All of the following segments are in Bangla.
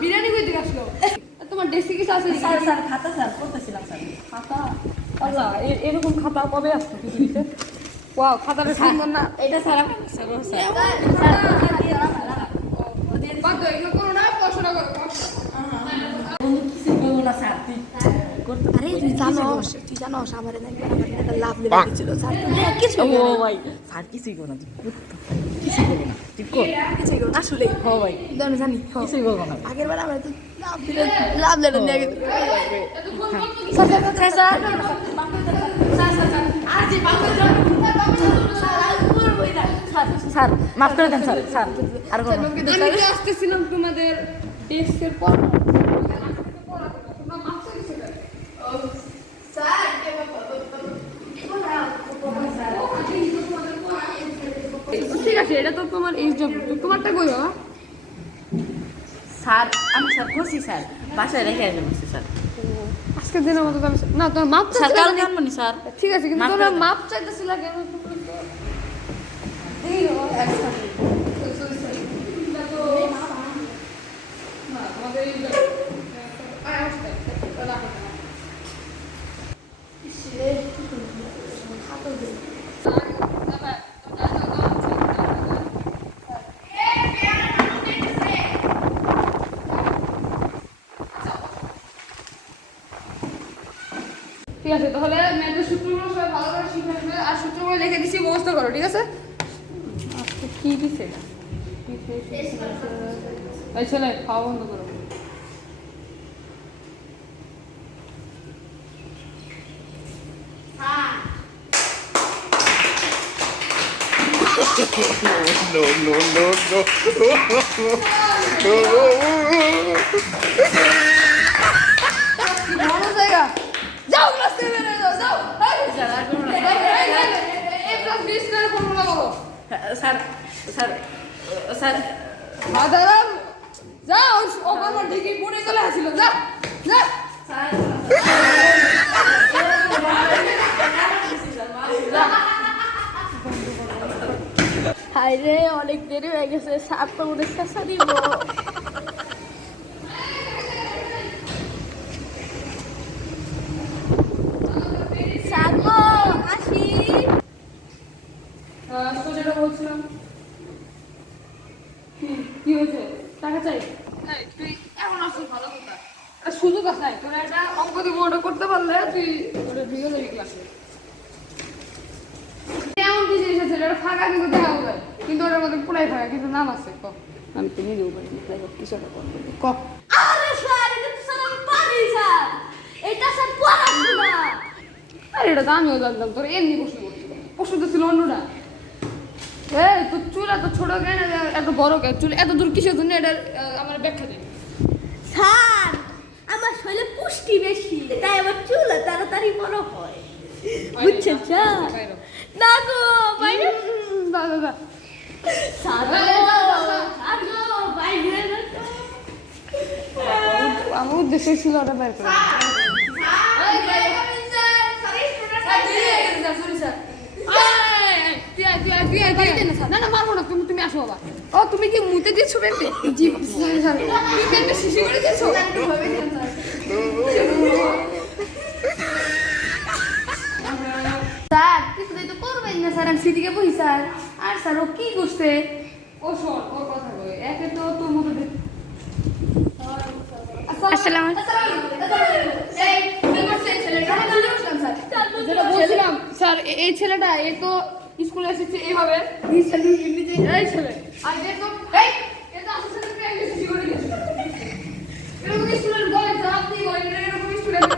বিরিয়ানি কইতে আসলো তোমার ডেস্কে কিছু আছে স্যার স্যার খাতা স্যার করতেছিলাম স্যার খাতা আল্লাহ এরকম খাতা কবে আসতো পৃথিবীতে ওয়াও খাতাটা সুন্দর না এটা স্যার স্যার বাদ দাও এগুলো করো না পড়াশোনা করো কিছু বলবো না স্যার আরে তুই জানোস আমার একটা লাভ লেগে গেছিল স্যার কিছু ও ভাই স্যার কিছুই করো না কিছুই করো না তুই কর কিছুই করো আসলে হ্যাঁ ভাই আমি জানি কিছুই করবো না আগের বার আমরা তো লাভ লেটার নিয়ে গেছি স্যার মাফ করে দেন স্যার স্যার আর আমি আসতেছিলাম তোমাদের টেস্টের পর ঠিক আছে এটা তো তোমার এই তোমারটা কই বাবা স্যার আমি স্যার করছি স্যার বাসায় রেখে আসবো স্যার আজকের দিনের মতো আমি না তোমার মাপ স্যার কাল জানবো নি স্যার ঠিক আছে কিন্তু তোমরা মাপ চাইতেছিলা কেন এই ও একসাথে ঠিক আছে তাহলে ম্যাথের সূত্রগুলো সবাই ভালো করে শিখে নেবে আর সূত্রগুলো লিখে দিচ্ছি মুখস্থ করো ঠিক আছে আজকে কি দিছে এই ছেলে খাওয়া বন্ধ করো ভালো জায়গা যাও ক্লাস 7 এ যাও ফর্মুলা বলো স্যার স্যার স্যার মাদারাম যাও ওখানে ঠিকই পড়ে চলে আসিল যা যা হাই রে অনেক দেরি হয়ে গেছে স্যার তো মনে শেষা দিব বলছিলাম কি হয়েছে টাকা চাই তুই এখন আসছিস ভালো কথা একটা সুযোগ আছে তোর একটা অঙ্ক দিব ওটা করতে পারলে তুই ওটা ভিডিও দেবি ক্লাসে এমন কি জিনিস আছে এটা ফাঁকা কিন্তু দেখা যায় কিন্তু ওটার মধ্যে পুরাই ফাঁকা কিন্তু নাম আছে ক আমি তো নিজেও পারি কিছু একটা করবো ক আরে স্যার এটা তো স্যার আমি পারি স্যার এটা স্যার পড়াশোনা আরে এটা তো আমিও জানতাম তোর এমনি প্রশ্ন তো ছিল অন্যটা তোর চুল এত ছোট কেন এত বড় কেন চুল এত দূর কিসের জন্য এটা আমার ব্যাখ্যা দিন স্যার আমার শরীরে পুষ্টি বেশি তাই আমার চুল তাড়াতাড়ি বড় হয় বুঝছেন স্যার না গো বাইরে দাদা স্যার গো বাইরে আমার উদ্দেশ্য ছিল ওটা বের করা না না মারবো না তুমি আসো বাবা। ও তুমি কি মুতে দিয়েছো বেনতে? জি স্যার। তুমি বেনতে শিশি করে দিয়েছো? স্যার কিছুতেই তো করবেন না স্যার, আমি সিটিকে বই স্যার। আর স্যার ও কি করছে? ও শোন ওর কথা কই। একে তো তোর মতো আসসালামু যেটা বলছিলাম স্যার এই ছেলেটা এ তো স্কুলে এসেছে এইভাবে এই ছেলে আর এ তো এ তো আসলে সাথে প্রেম বেশি করে গেছে এরকম স্টুডেন্ট বলে যে আপনি বলেন এরকম স্টুডেন্ট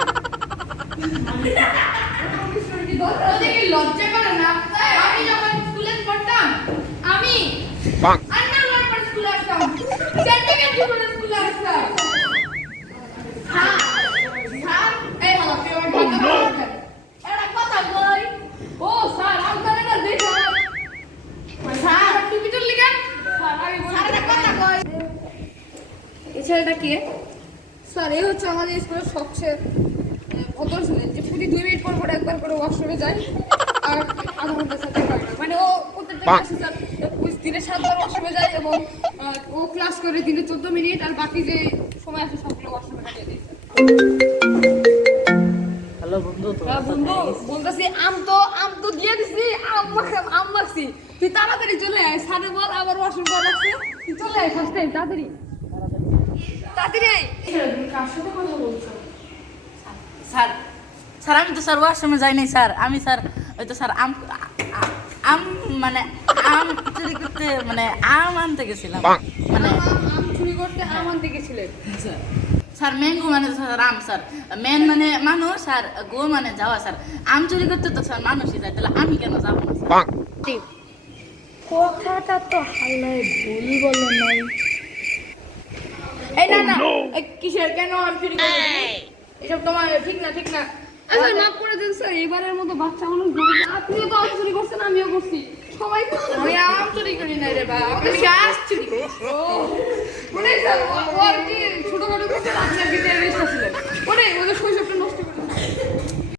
ওদের কি লজ্জা করে না? আমি যখন স্কুলে পড়তাম আমি আন্ডারওয়্যার স্কুলে আসতাম সেন্টিকেট জীবনে স্কুলে আসতাম এই হলো কি আমার কথা বলছেন একটা কথা কই। ও স্যার আপনারা না দেখুন স্যার টুপিটার লিখেন স্যার আমি স্যার একটা কথা কই। এই ছেলেটা কে? স্যার এই হচ্ছে আমাদের স্কুলের সবচেয়ে ভদ্র ছেলে যে প্রতি 2 মিনিট পর পর একবার করে ওয়াশরুমে যায় আর আধা ঘন্টা সাথে করে না। মানে ও প্রত্যেকটা ক্লাসে স্যার দিনে 7 বার ওয়াশরুমে যায় এবং ও ক্লাস করে দিনে 14 মিনিট আর বাকি যে সময় আছে সবগুলো ওয়াশরুমে কাটিয়ে দেয় হ্যালো বন্ধু তো বন্ধু বলতেছি আম তো দিয়ে দিছি আম মাখছি তুই তাড়াতাড়ি চলে আয় সাড়ে বল আবার ওয়াশরুম করে রাখছে তুই চলে আয় ফার্স্ট টাইম তাড়াতাড়ি তাড়াতাড়ি আয় কার সাথে কথা বলছো স্যার স্যার আমি তো স্যার ওয়াশরুমে যাই নাই স্যার। আমি স্যার ওই তো স্যার আম মানে আম চুরি করতে মানে আম আনতে গেছিলাম মানে আম চুরি করতে আম আনতে গেছিলেন স্যার স্যার ম্যাঙ্গো মানে স্যার আম স্যার ম্যান মানে মানুষ স্যার গো মানে যাওয়া স্যার আম চুরি করতে তো স্যার মানুষই যায় তাহলে আমি কেন যাবো না স্যার? কথাটা তো হাল্লায় ভুল বলে নাই। এই না এই কিসের কেন আম চুরি করবে এসব তোমার ঠিক না আচ্ছা মাফ করে দেন স্যার এবারের মতো বাচ্চা মানুষ আপনিও তো আম চুরি করছেন আমিও করছি সবাই করছে আমি আম চুরি করি না রে বাবা আমি গাছ চুরি করছি ও মানে স্যার ওর কি ছোটখাটো করছে বাচ্চার ভিতরে রেস্ট ছিল ওরে ওদের শৈশব